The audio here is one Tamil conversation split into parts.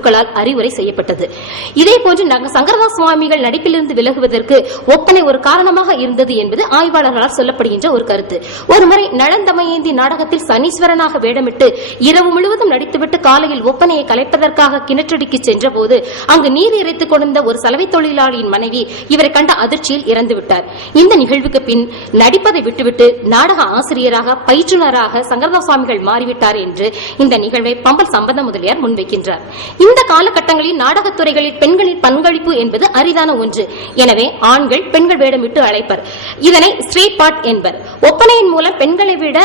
குருக்களால் அறிவுரை செய்யப்பட்டது. இதே போன்று சங்கரதாஸ் சுவாமிகள் நடிப்பிலிருந்து விலகுவதற்கு ஒப்பனை ஒரு காரணமாக இருந்தது என்பது ஆய்வாளர்களால் சொல்லப்படுகின்ற ஒரு கருத்து. ஒருமுறை நளந்தமயந்தி நாடகத்தில் சனீஸ்வரனாக வேடமிட்டு இரவு முழுவதும் நடித்துவிட்டு காலையில் ஒப்பனையை கலைப்பதற்காக கிணற்றடிக்கு சென்றபோது அங்கு நீர் இறைத்துக் கொண்டிருந்த ஒரு சலவை தொழிலாளியின் மனைவி இவரை கண்ட அதிர்ச்சியில் இறந்துவிட்டார் இந்த நிகழ்வுக்கு பின் நடிப்பதை விட்டுவிட்டு நாடக ஆசிரியராக பயிற்றுநராக சங்கரதாஸ் சுவாமிகள் மாறிவிட்டார் என்று இந்த நிகழ்வை பம்பல் சம்பந்த முதலியார் முன்வைக்கின்றார். இந்த காலகட்டங்களில் நாடகத்துறைகளில் பெண்களின் பங்களிப்பு என்பது அரிதான ஒன்று. எனவே ஆண்கள் பெண்கள் வேடமிட்டு அழைப்பர். இதனை ஸ்ட்ரீட் பாட் என்பர். ஒப்பனையின் மூலம் பெண்களை விட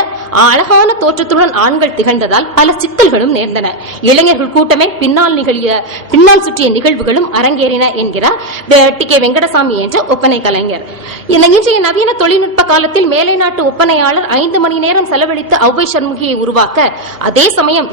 அழகான தோற்றத்துடன் ஆண்கள் திகழ்ந்ததால் பல சிக்கல்களும் நேர்ந்தன. இளைஞர்கள் கூட்டமே பின்னால் நிகழிய பின்னால் சுற்றிய நிகழ்வுகளும் அரங்கேறின என்கிறார் டி. கே. வெங்கடசாமி என்ற ஒப்பனை கலைஞர். இன்றைய நவீன தொழில்நுட்ப காலத்தில் மேலை நாட்டு ஒப்பனையாளர் ஐந்து மணி நேரம் செலவழித்து ஔவை சண்முகியை உருவாக்க அதே சமயம்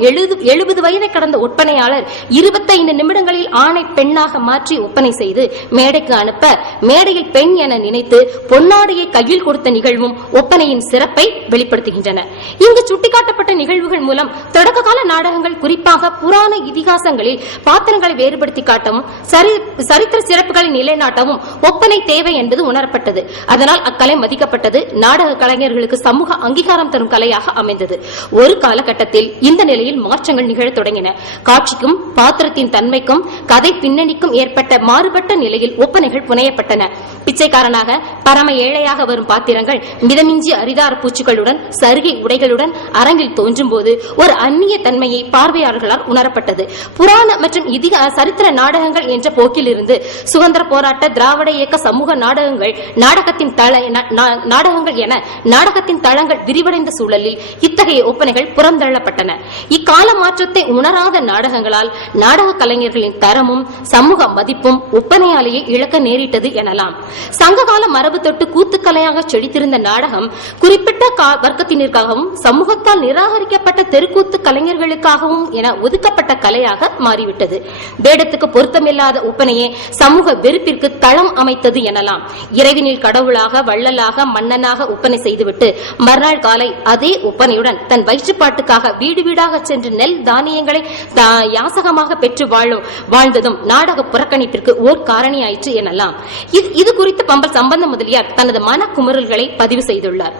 எழுபது வயதை கடந்த ஒப்பனையாளர் இருபத்தைந்து நிமிடங்களில் ஆணை பெண்ணாக மாற்றி ஒப்பனை செய்து மேடைக்கு அனுப்ப மேடையில் பெண் என நினைத்து பொன்னாடையை கையில் கொடுத்த நிகழ்வும் ஒப்பனையின் சிறப்பை வெளிப்படுத்துகின்றன. இங்கு சுட்டிக்காட்டப்பட்ட நிகழ்வுகள் மூலம் தொடக்க கால நாடகங்கள் குறிப்பாக புராண இதிகாசங்களில் பாத்திரங்களை வேறுபடுத்தி காட்டவும் சரித்திர சிறப்புகளை நிலைநாட்டவும் ஒப்பனை தேவை என்பது உணரப்பட்டது. அதனால் அக்கலை மதிக்கப்பட்டது. நாடக கலைஞர்களுக்கு சமூக அங்கீகாரம் தரும் கலையாக அமைந்தது. ஒரு காலகட்டத்தில் இந்த நிலையில் மாற்றங்கள் நிகழத் தொடங்கின. காட்சிக்கும் பாத்திரத்தின் தன்மைக்கும் கதை பின்னணிக்கும் ஏற்பட்ட மாறுபட்ட நிலையில் ஒப்பனைகள் புனையப்பட்டன. பிச்சைக்காரனாக பரம ஏழையாக வரும் பாத்திரங்கள் மிதமிஞ்சி அரிதார பூச்சிகளுடன் சருகை உடைகளுடன் அரங்கில் தோன்றும் போது ஒரு அந்நிய தன்மையை பார்வையாளர்களால் உணரப்பட்டது. புராண மற்றும் இதிக சரித்திர நாடகங்கள் என்ற போக்கிலிருந்து சுதந்திர போராட்ட திராவிட இயக்க சமூக நாடகங்கள் நாடகத்தின் தள நாடகங்கள் என நாடகத்தின் தளங்கள் விரிவடைந்த சூழலில் இத்தகைய ஒப்பனைகள் புறந்தள்ளப்பட்டன. இக்கால மாற்றத்தை உணராத நாடகங்களால் நாடக கலைஞர்களின் தரமும் சமூக மதிப்பும் ஒப்பனையாலேயே இழக்க நேரிட்டது எனலாம். சங்ககால மரபு தொட்டு கூத்துக்கலையாக செழித்திருந்த நாடகம் குறிப்பிட்ட வர்க்கத்தினருக்காகவும் சமூகத்தால் நிராகரிக்கப்பட்ட தெருக்கூத்து கலைஞர்களுக்காகவும் என ஒதுக்கப்பட்ட கலையாக மாறிவிட்டது. வேடத்துக்கு பொருத்தமில்லாத ஒப்பனையே சமூக வெறுப்பிற்கு தளம் அமைத்தது எனலாம். இறைவனில் கடவுளாக வள்ளலாக மன்னனாக ஒப்பனை செய்துவிட்டு மறுநாள் காலை அதே ஒப்பனையுடன் தன் வயிற்றுப்பாட்டுக்காக வீடு வீடாக சென்று நெல் தானியங்களை யாசகமாக யாசகமாக பெற்று வாழும் வாழ்ந்ததும் நாடக புறக்கணிப்பிற்கு ஓர் காரணியாயிற்று எனலாம். இது குறித்து பம்பல் சம்பந்த முதலியார் தனது மன குமுறல்களை பதிவு செய்துள்ளார்.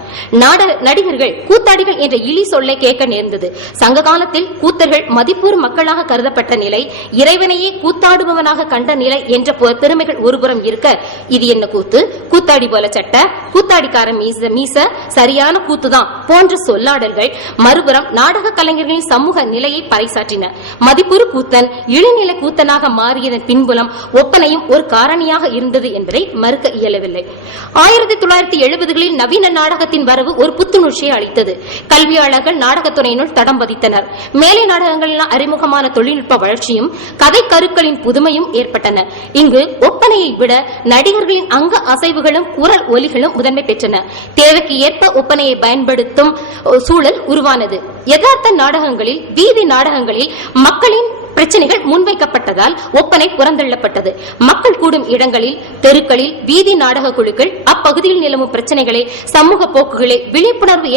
நடிகர்கள் கூத்தாடிகள் என்ற இழி சொல்லை கேட்க நேர்ந்தது. சங்க காலத்தில் கூத்தர்கள் மதிப்பூர் மக்களாக கருதப்பட்ட நிலை இறைவனையே கூத்தாடுபவனாக கண்ட நிலை என்ற பெருமைகள் ஒருபுறம் இருக்க இது என்ன கூத்து? கூத்தாடி போல சட்ட கூத்தாடிக்கார மீச மீச சரியான கூத்துதான் போன்ற சொல்லாடல்கள் மறுபுறம் நாடக கலைஞர்களின் சமூக நிலையை பறைசாற்றின. மதிப்புறு கூத்தன் இழிநிலை கூத்தனாக மாறியதன் பின்புலம் ஒப்பனையும் ஒரு காரணியாக இருந்தது என்பதை மறுக்க இயலவில்லை. ஆயிரத்தி தொள்ளாயிரத்தி எழுபதுகளில் நவீன நாடகத்தின் வரவு ஒரு புத்துணர்ச்சியை அளித்தது. கல்வியாளர்கள் நாடகத்துறையினுள் தடம் பதித்தனர். மேலை நாடகங்களில் அறிமுகமான தொழில்நுட்ப வளர்ச்சியும் கதை கருக்களின் புதுமையும் ஏற்பட்டன. இங்கு ஒப்பனையை விட நடிகர்களின் அங்க அசைவுகளும் குரல் ஒலிகளும் முதன்மை பெற்றன. தேவைக்கு ஏற்ப ஒப்பனையை பயன்படுத்தும் சூழல் உருவானது. யதார்த்த நாடகங்களில் வீதி நாடகங்களில் மக்களின் பிரச்சனைகள் முன்வைக்கப்பட்டதால் ஒப்பனை புறந்தள்ளப்பட்டது. மக்கள் கூடும் இடங்களில் தெருக்களில் வீதி நாடக குழுக்கள் அப்பகுதியில் நிலவும் பிரச்சனைகளை சமூக போக்குகளை விழிப்புணர்வு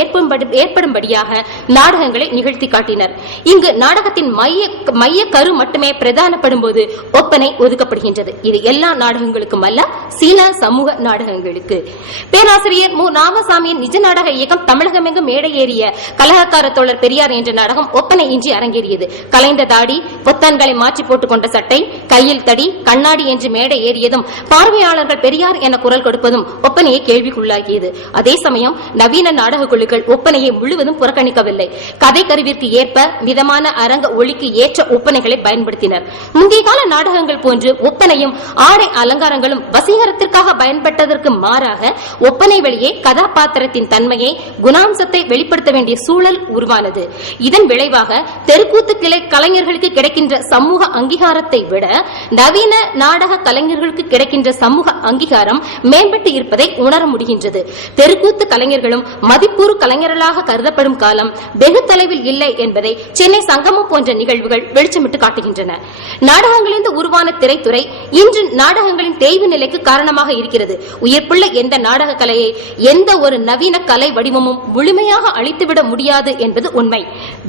ஏற்படும்படியாக நாடகங்களை நிகழ்த்தி காட்டினர். இங்கு நாடகத்தின் மைய மைய கரு மட்டுமே பிரதானப்படும் போது ஒப்பனை ஒதுக்கப்படுகின்றது. இது எல்லா நாடகங்களுக்கும் அல்ல சில சமூக நாடகங்களுக்கு. பேராசிரியர் மு. ராமசாமியின் நிஜ நாடக இயக்கம் தமிழகமெங்கும் மேடையேறிய கலகக்கார தோழர் பெரியார் என்ற நாடகம் ஒப்பனை இன்றி அரங்கேறியது. கலைந்த தாடி பொத்தான்களை மாற்றி போட்டுக் கொண்ட சட்டை கையில் தடி கண்ணாடி என்று மேடை ஏறியதும் பார்வையாளர்கள் பெரியார் என குரல் கொடுப்பதும் ஒப்பனையை கேள்விக்குள்ளாகியது. அதே சமயம் நவீன நாடக குழுக்கள் ஒப்பனையை முழுவதும் புறக்கணிக்கவில்லை. கதை கருவிற்கு ஏற்ப மிதமான அரங்க ஒளிக்கு ஏற்ற ஒப்பனைகளை பயன்படுத்தினர். முந்தைய கால நாடகங்கள் போன்று ஒப்பனையும் ஆடை அலங்காரங்களும் வசீகரத்திற்காக பயன்பட்டதற்கு மாறாக ஒப்பனை வழியே கதாபாத்திரத்தின் தன்மையை குணாம்சத்தை வெளிப்படுத்த வேண்டிய சூழல் உருவானது. இதன் விளைவாக தெருக்கூத்து கிளை கலைஞர்களுக்கு கிடைக்கின்ற சமூக அங்கீகாரத்தை விட நவீன நாடக கலைஞர்களுக்கு கிடைக்கின்ற சமூக அங்கீகாரம் மேம்பட்டு இருப்பதை உணர முடிகின்றது. தெருக்கூத்து கலைஞர்களும் மதிப்பூறு கலைஞர்களாக கருதப்படும் காலம் வெகு தொலைவில் இல்லை என்பதை சென்னை சங்கமம் போன்ற நிகழ்வுகள் வெளிச்சமிட்டு காட்டுகின்றன. நாடகங்களிலிருந்து உருவான திரைத்துறை இன்று நாடகங்களின் தேய்வு நிலைக்கு காரணமாக இருக்கிறது. உயிர்ப்புள்ள எந்த நாடக கலையை எந்த ஒரு நவீன கலை வடிவமும் முழுமையாக அழித்துவிட முடியாது என்பது உண்மை.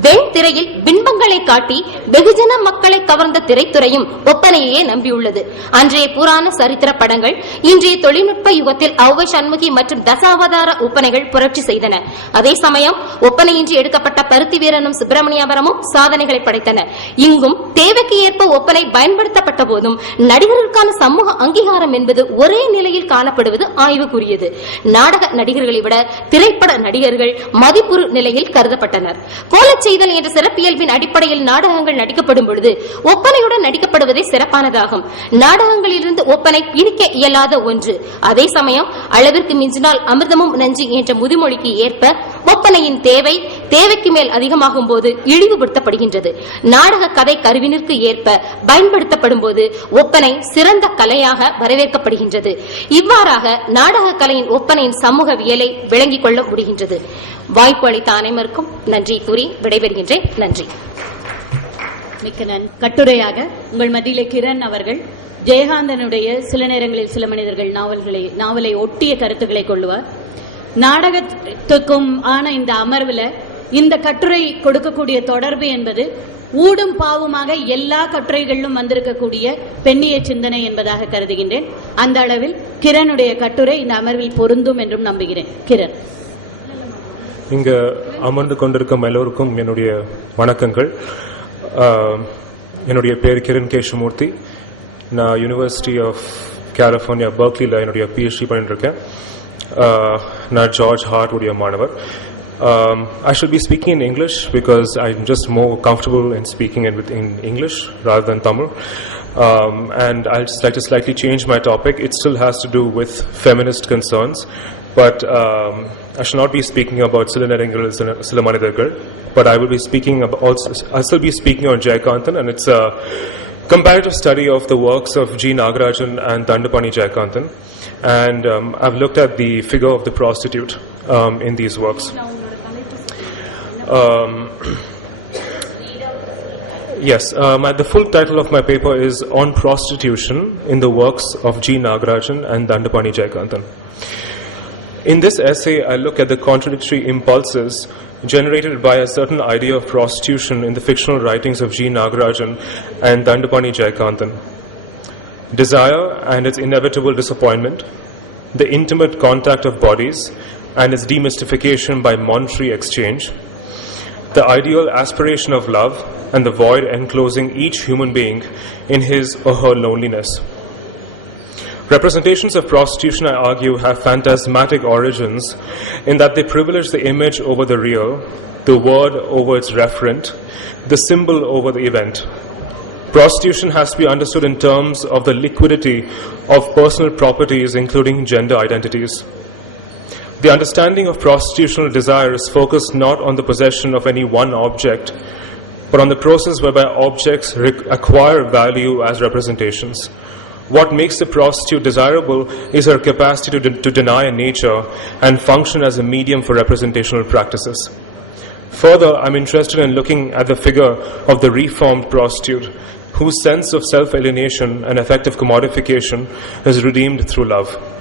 வெண் திரையில் பின்பங்களை காட்டி வெகுஜன மக்களை கவர்ந்த திரைத்துறையும் ஒப்ப ஒப்பனையே நம்பியுள்ளது. அன்றைய புராண சரித்திர படங்கள் இன்றைய தொழில்நுட்ப யுகத்தில் ஔவை சண்முகி மற்றும் தசாவதார ஒப்பனைகள் புரட்சி செய்தன. அதே சமயம் ஒப்பனையின்றி எடுக்கப்பட்ட பருத்தி வீரனும் சுப்பிரமணியபுரமும் சாதனைகளை படைத்தன. இங்கும் தேவைக்கு ஏற்ப ஒப்பனை பயன்படுத்தப்பட்ட போதும் நடிகர்களுக்கான சமூக அங்கீகாரம் என்பது ஒரே நிலையில் காணப்படுவது ஆய்வுக்குரியது. நாடக நடிகர்களை விட திரைப்பட நடிகர்கள் மதிப்புறு நிலையில் கருதப்பட்டனர். கோலச் செய்தல் என்ற சிறப்பியல்பின் அடிப்படையில் நாடகங்கள் நடிக்கப்படும் பொழுது ஒப்பனையுடன் நடிக்கப்படுவதை சிறப்பானதாகும். நாடகங்களிலிருந்து ஒப்பனை பிரிக்க இயலாத ஒன்று. அதே சமயம் அளவிற்கு மிஞ்சினால் அமிர்தமும் நஞ்சு என்ற முதுமொழிக்கு ஏற்ப ஒப்பனையின் தேவை தேவைக்கு மேல் அதிகமாகும் போது இழிவுபடுத்தப்படுகின்றது. நாடக கதை கருவினிற்கு ஏற்ப பயன்படுத்தப்படும் போது ஒப்பனை சிறந்த கலையாக வரவேற்கப்படுகின்றது. இவ்வாறாக நாடக கலையின் ஒப்பனையின் சமூகவியலை விளங்கிக் கொள்ள முடிகின்றது. வாய்ப்பு அளித்த அனைவருக்கும் நன்றி கூறி விடைபெறுகின்றேன். நன்றி. மிக்க நன் கட்டுரையாக உங்கள் மத்தியிலே கிரண் அவர்கள் ஜெயகாந்தனுடைய சில நேரங்களில் சில மனிதர்கள் நாவல்களை நாவலை ஒட்டிய கருத்துக்களை கொள்ளுவார். நாடகத்துக்கும் ஆன இந்த அமர்வுல இந்த கட்டுரை கொடுக்கக்கூடிய தொடர்பு என்பது ஊடும் பாவுமாக எல்லா கட்டுரைகளிலும் வந்திருக்கக்கூடிய பெண்ணிய சிந்தனை என்பதாக கருதுகின்றேன். அந்த அளவில் கிரணுடைய கட்டுரை இந்த அமர்வில் பொருந்தும் என்றும் நம்புகிறேன். கிரண். இங்க அமர்ந்து கொண்டிருக்கும் எல்லோருக்கும் என்னுடைய வணக்கங்கள். என்னுடைய பேர் கிரண் கேஷமூர்த்தி நான் யூனிவர்சிட்டி ஆஃப் கலிஃபோர்னியா பர்க்லியில் என்னுடைய பிஹெச்டி பண்ணிட்டு இருக்கேன் ஆஹ், நான் ஜார்ஜ் ஹார்ட் உடைய மாணவர் Um, I should be speaking in English because I'm just more comfortable in speaking in, with- in English rather than Tamil. Um, and I'd just like to slightly change my topic. It still has to do with feminist concerns, but um, I shall not be speaking about Silaneringal Silamanidhargal, but I will be speaking about also, I'll still be speaking on Jayakanthan, and it's a comparative study of the works of G. Nagarajan and Dandapani Jayakanthan. And um, I've looked at the figure of the prostitute um, in these works. Um, Yes, uh, the full title of my paper is On Prostitution in the Works of G. Nagarajan and Dandapani Jayakanthan. In this essay, I look at the contradictory impulses generated by a certain idea of prostitution in the fictional writings of G. Nagarajan and Dandapani Jayakanthan. Desire and its inevitable disappointment, the intimate contact of bodies and its demystification by monetary exchange, the ideal aspiration of love and the void enclosing each human being in his or her loneliness. Representations of prostitution, I argue, have phantasmatic origins in that they privilege the image over the real, the word over its referent, the symbol over the event. Prostitution has to be understood in terms of the liquidity of personal properties, including gender identities. The understanding of prostitutional desire is focused not on the possession of any one object, but on the process whereby objects acquire value as representations. What makes the prostitute desirable is her capacity to, de- to deny a nature and function as a medium for representational practices. Further, I'm interested in looking at the figure of the reformed prostitute, whose sense of self alienation and effective commodification is redeemed through love.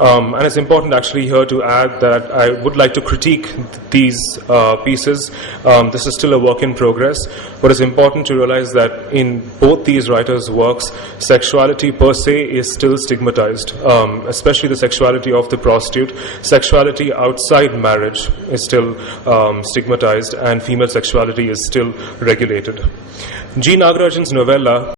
Um, and it's important actually here to add that I would like to critique th- these uh, pieces. Um, this is still a work in progress, but it's important to realize that in both these writers' works, sexuality per se is still stigmatized, um, especially the sexuality of the prostitute. Sexuality outside marriage is still um, stigmatized, and female sexuality is still regulated. G. Nagarajan's novella